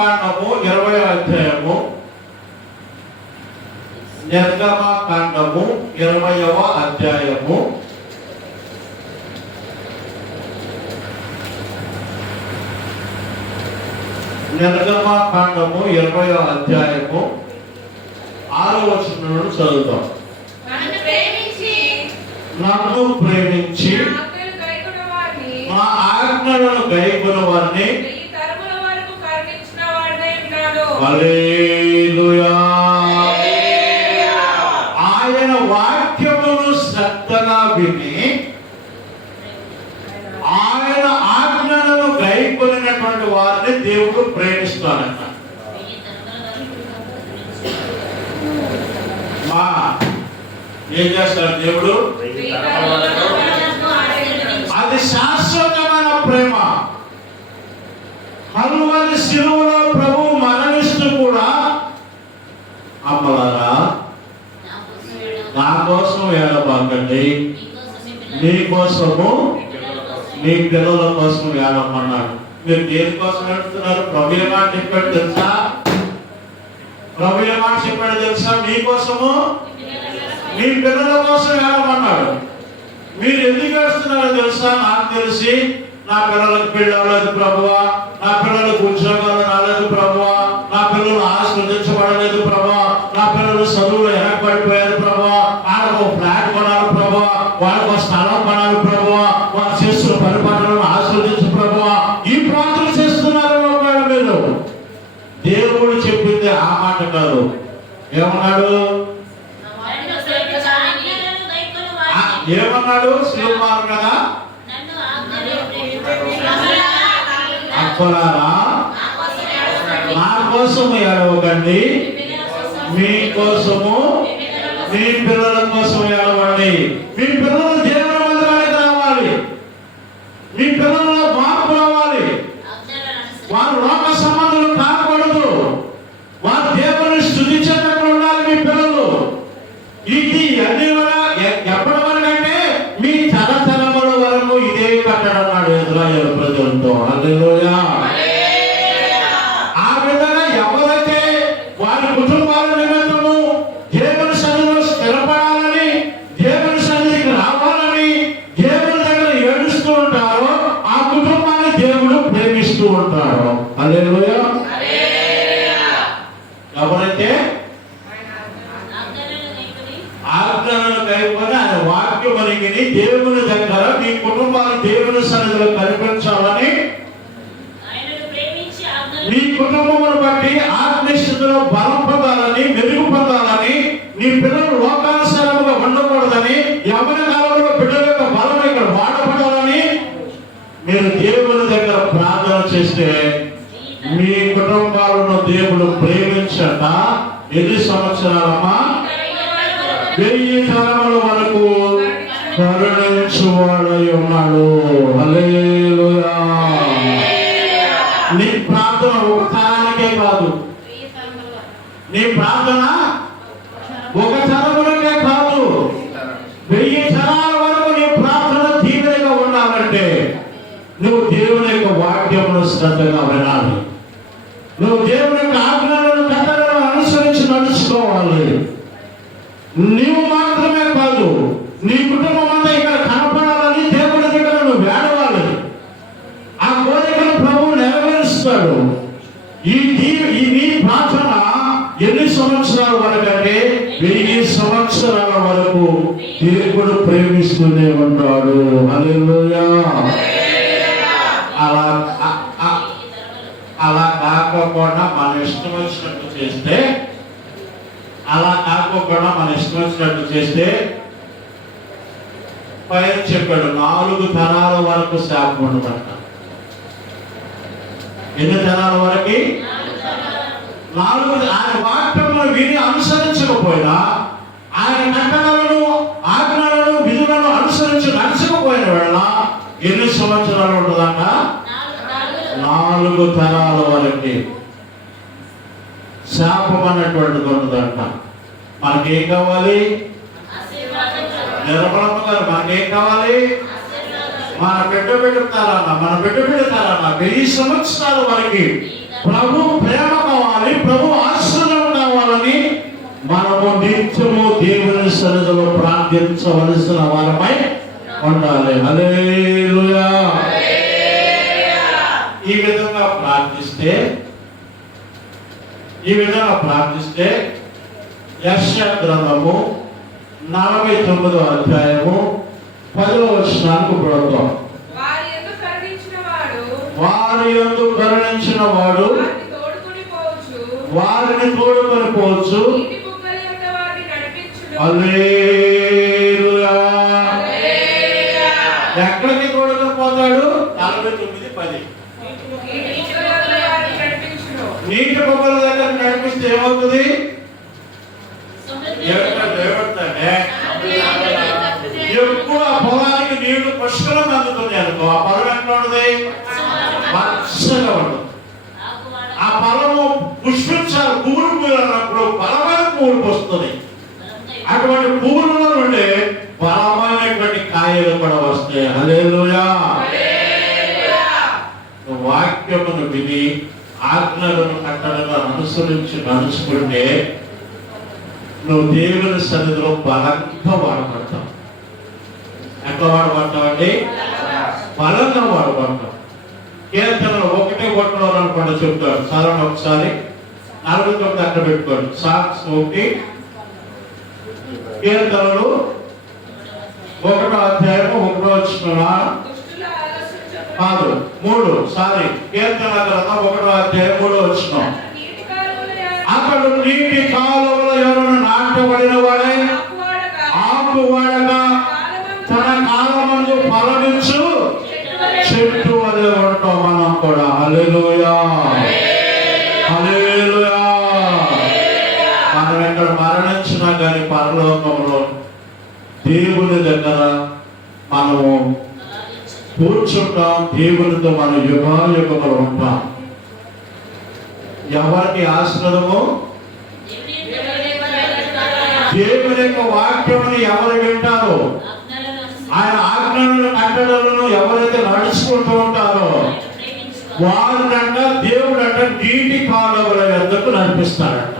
కాండము ఇరవై అధ్యాయము. నిర్గమ కాండము ఇరవయవ అధ్యాయము. నిర్గమ కాండము ఇరవై అధ్యాయము. ఆరో వచనం నుండి చదువుతాం నన్ను ప్రేమించి. మా ఆజ్ఞలను గైకొన వారిని వెయ్యి తరముల వరకు కరుణించిన వాడినై ఉన్నాడు. హల్లెలూయా. ఆయన వాక్యమును శ్రద్ధగా విని ఆయన ఆజ్ఞలను గైకొనినటువంటి వారిని దేవుడు ప్రేమిస్తాడంట. మా ఏం చేస్తాడు దేవుడు? నీ కోసము నీ పిల్లల కోసం వేలమ్మన్నాడు మీరు దేనికోసం ఏడుతున్నారు ప్రభు ఏ చెప్పాడు తెలుసా? ప్రభు ఏ చెప్పాడు తెలుసా? మీ కోసము మీ పిల్లల కోసం వేలమన్నాడు మీరు ఎందుకు ఏడుస్తున్నారో తెలుసా? నాకు తెలిసి నా పిల్లలకు పెళ్ళి అవ్వలేదు ప్రభువా. నా పిల్లలకు ఉద్యోగాలు రాలేదు ప్రభువా. నా పిల్లలు ఆశ్రదించబడలేదు ప్రభా నా పిల్లలు చదువులు వెనకబడిపోయారు ప్రభా వాళ్ళకు ఒక ఫ్లాట్ వాళ్ళ స్థలం పడాలి ప్రభు వారు చేస్తున్న పరిపాలనను ఆశ్రదించు ప్రభు ఈ ప్రార్థన చేస్తున్నారు ఒకవేళ మీరు. దేవుడు చెప్పింది ఆ మాట కాదు. ఏమన్నాడు? ఏమన్నాడు? శివకుమార్ కదా? అక్కలారా నా కోసం ఏడవకండి. మీ కోసము మీ పిల్లల కోసం ఏడవండి మీ పిల్లలు దేవుని రావాలి. మీ పిల్లలు నీ కుటుంబమును బట్టి ఆత్మనిష్ఠతలో బలం పొందాలని మెరుగు పొందాలని నీ పిల్లలు లోకానుసారముగా ఉండకూడదని ఎవరి కాలంలో బిడ్డల యొక్క బలం ఇక్కడ వాడపడాలని మీరు దేవుని దగ్గర ప్రార్థన చేస్తే మీ కుటుంబాలను దేవుడు ప్రేమించట. ఎన్ని సంవత్సరాలమ్మా? వెయ్యి తరముల వరకు కరుణించువాడై ఉన్నాడు. హల్లెలూయా. నీ ప్రార్థన ఒక తరానికే కాదు. నీ ప్రార్థన ఒక తరములకే కాదు. వెయ్యి తరాల వరకు నీ ప్రార్థన తీవ్రంగా ఉండాలంటే నువ్వు దేవుని యొక్క వాక్యమును శ్రద్ధగా వినాలి. నువ్వు దేవుని యొక్క ఆజ్ఞలను కథలను అనుసరించి నడుచుకోవాలి. నువ్వు ప్రేమిస్తూనే ఉంటాడు అలా అలా కాకపోకుండా మన ఇష్టం వచ్చినట్టు చేస్తే అలా కాకపోకుండా మన ఇష్టం వచ్చినట్టు చేస్తే పైన చెప్పాడు నాలుగు తరాల వరకు శాపం ఉండదంట ఎన్ని తరాల వరకు? నాలుగు ఆయన వాక్యములు విని అనుసరించకపోయినా ఆయన కట్టడలను ఆజ్ఞలను వేళ ఎన్ని సంవత్సరాలు ఉంటుందంట? నాలుగు తరాల వరకు. శాపం అనేటువంటిది ఉంటుందంట మనకేం కావాలి? నిర్మలమ్మ గారు మనకేం కావాలి? మన బిడ్డ పెట్టుతారన్న మన బిడ్డ పెడతారన్న వెయ్యి సంవత్సరాల వరకు ప్రభు ప్రేమ కావాలి ప్రభు ఆశ్రయం కావాలని మనము నిత్యము దేవుని సన్నిధిలో ప్రార్థించవలసిన వారమై ఉండాలి హల్లెలూయా. ఈ విధంగా ప్రార్థిస్తే ఈ విధంగా ప్రార్థిస్తే యశ గ్రంథము నలభై తొమ్మిదో అధ్యాయము పదవ వచనానికి బ్రోతాం వారి ఎందుకు కరుణించిన వాడు వారిని తోడుకుని పోవచ్చు. వారిని తోడుకొని పోవచ్చు నీటి బుగ్గల యొక్క వారిని నడిపించును హల్లెలూయా. హల్లెలూయా. ఎక్కడికి తోడుకొని పోతాడు నలభై తొమ్మిది పది నీటి బుగ్గల యొక్క వారిని నడిపించును నీటి బొమ్మల నడిపిస్తే ఏమవుతుంది? నిలబడతాడే? ఎక్కువ పొలానికి నీళ్ళు పుష్కలం అందుతుంది అనుకో. ఆ పొలం ఎట్లా ఉంటుంది పచ్చగా ఉంటుంది. ఆ పొలము పుష్పించాలి. పువ్వులు పూయాలన్నప్పుడు బలమైన పువ్వులు వస్తుంది. అటువంటి పువ్వులలో నుండి బలమైనటువంటి కాయలు కూడా వస్తాయి. హల్లెలూయా. వాక్యమును విని ఆజ్ఞలను కట్టడగా అనుసరించి నడుచుకుంటే నువ్వు దేవుని సన్నిధిలో బలంగా వాడబడతావు. ఎట్లా వాడబడతావు అండి బలంగా వాడబడతావు. కీర్తనలు ఒకటే కొట్టడం అనుకోండి చెప్తాడు చదవండి ఒకసారి నలభై తొమ్మిది అక్కడ పెట్టుకోండి. సాక్స్ ఒకటి కీర్తనలు ఒకటో అధ్యాయం ఒకటో వచ్చిన కాదు మూడు సారీ కీర్తన గ్రంథం ఒకటో అధ్యాయం మూడో వచ్చిన అతడు నీటి కాలువల ఎవరు నాటబడిన వాడై కూర్చుంటాం దేవునితో మన యుగాయుగములు ఉంటాం ఎవరికి ఆశ్రదము దేవుని యొక్క వాక్యమును ఎవరు వింటారు? ఆయన ఆజ్ఞలను కట్టడలను ఎవరైతే నడుచుకుంటూ ఉంటారో వారినంట దేవుడంట నీటి కాలువల ఎద్దకు నడిపిస్తాడంట.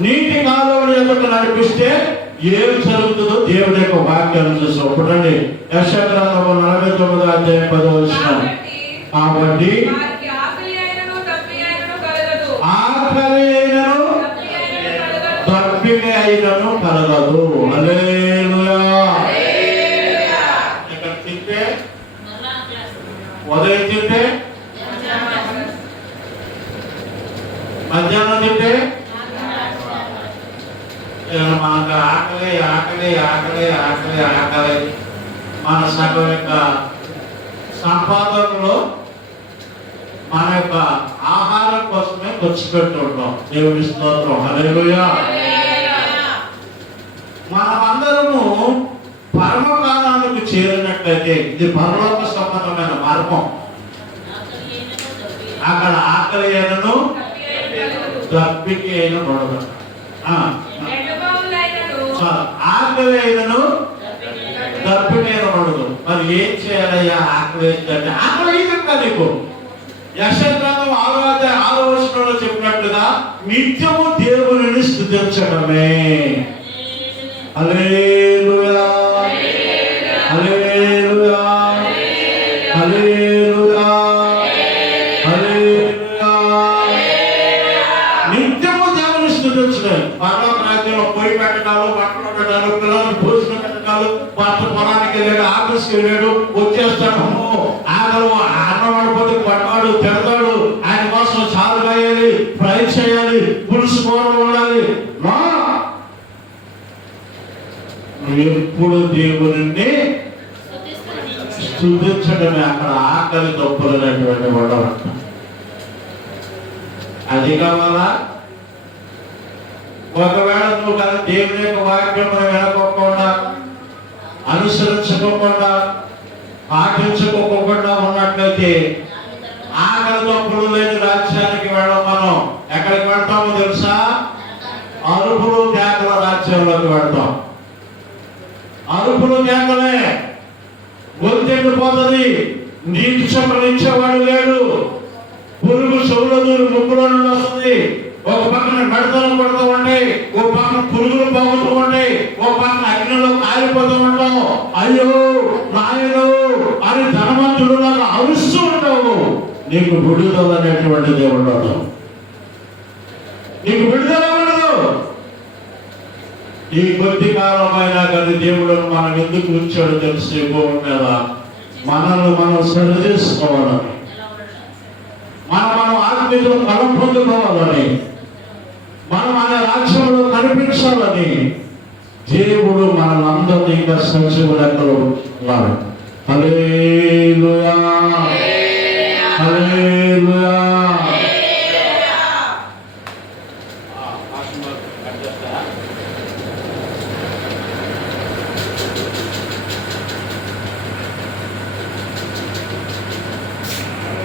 నీటి కాలువల ఎద్దకు నడిపిస్తే ఏం జరుగుతుందో దేవుడి యొక్క వాక్యాలను చూసి ఒకటండి యశగ్రంథము నలభై తొమ్మిది అధ్యాయం పదో వచ్చిన కాబట్టి ఆకలి అయినను తప్పి అయినను కలగదు. ఆకలి అయినను తప్పి అయినను కలగదు దప్పిక అయినను కలగదు హల్లెలూయా ఇక్కడ తింటే ఉదయం తింటే మధ్యాహ్నం తింటే ఇక మనకు ఆకలి ఆకలి ఆకలి ఆకలి ఆకలి మన సగం యొక్క సంపాదనలో మన యొక్క ఆహారం కోసమే ఖర్చు పెడుతూ ఉంటాం దేవుని స్తోత్రం. హల్లెలూయా. మనమందరము పరమకాలానికి చేరినట్లయితే ఇది పరలోక సంబంధమైన మార్గం. అక్కడ ఆకలి అయినను తప్పి అయినను కలగదు దప్పికి అయిన నొడగ ఆ, ఎండమావులైనను చాలు. ఆకలి అయినను దప్పికి అయిన నొడగదు మరి ఏం చేయాలయ్యా? ఆకలి వేస్తుందంటే ఆకలి అయిందంట నీకు యశగ్రంథం ఆరో ఆరో వచనంలో చెప్పినట్లుగా నిత్యము దేవునిని స్థుతించడమే. హల్లెలూయా. హల్లెలూయా. వెళ్ళాడు వచ్చేస్తాను వెళ్ళాడు ఆగలు అన్నం వాడిపోతే పడ్డాడు తిడతాడు. ఆయన కోసం చాలు కాయాలి ఫ్రై చేయాలి పులుసు కూర ఉండాలి ఎప్పుడు దేవుని స్థుతించడమే అక్కడ ఆకలి తప్పులైనటువంటి వాడవంట అది కావాలా? ఒకవేళ నువ్వు కదా దేవుని యొక్క వాక్యం వినకోకుండా అనుసరించుకోకుండా పాటించుకోకుండా ఉన్నట్లయితే ఆకలితో పులు లేని రాజ్యానికి వెళ్ళం మనం. ఎక్కడికి వెళ్తామో తెలుసా? అరుపులు కేకల రాజ్యంలోకి వెళ్తాం. అరుపులు కేకలే. గొంతెండిపోతుంది. నీటి చెప్పులు లేడు. పురుగు చెవుల దూరి ముక్కులో నుండి వస్తుంది. ఒక పక్కన మెడతలు పడుతూ ఉంటాయి ఓ పక్కన పురుగులు పోగుతూ ఉంటాయి ఓ పక్కన అగ్నిలో కాలిపోతూ ఉంటావు అయ్యో రాయలు అని ధనవంతుడు నాకు అరుస్తూ ఉంటావు నీకు విడుదల అనేటువంటి దేవుడు నీకు విడుదల ఉండదు. ఈ కొద్ది కాలమైన కానీ దేవుడు మనం ఎందుకు ఉంచాడు తెలిసి ఈ భూమి మీద మనల్ని మనం సరి చేసుకోవాలని. మనం మనం ఆత్మీయులు బలం పొందుకోవాలని. మనం ఆయన రాజ్యంలో కనిపించాలని దేవుడు మనల్ని ఇంకా సజీవ లెక్కలో ఉన్నాడు హల్లెలూయా. హల్లెలూయా.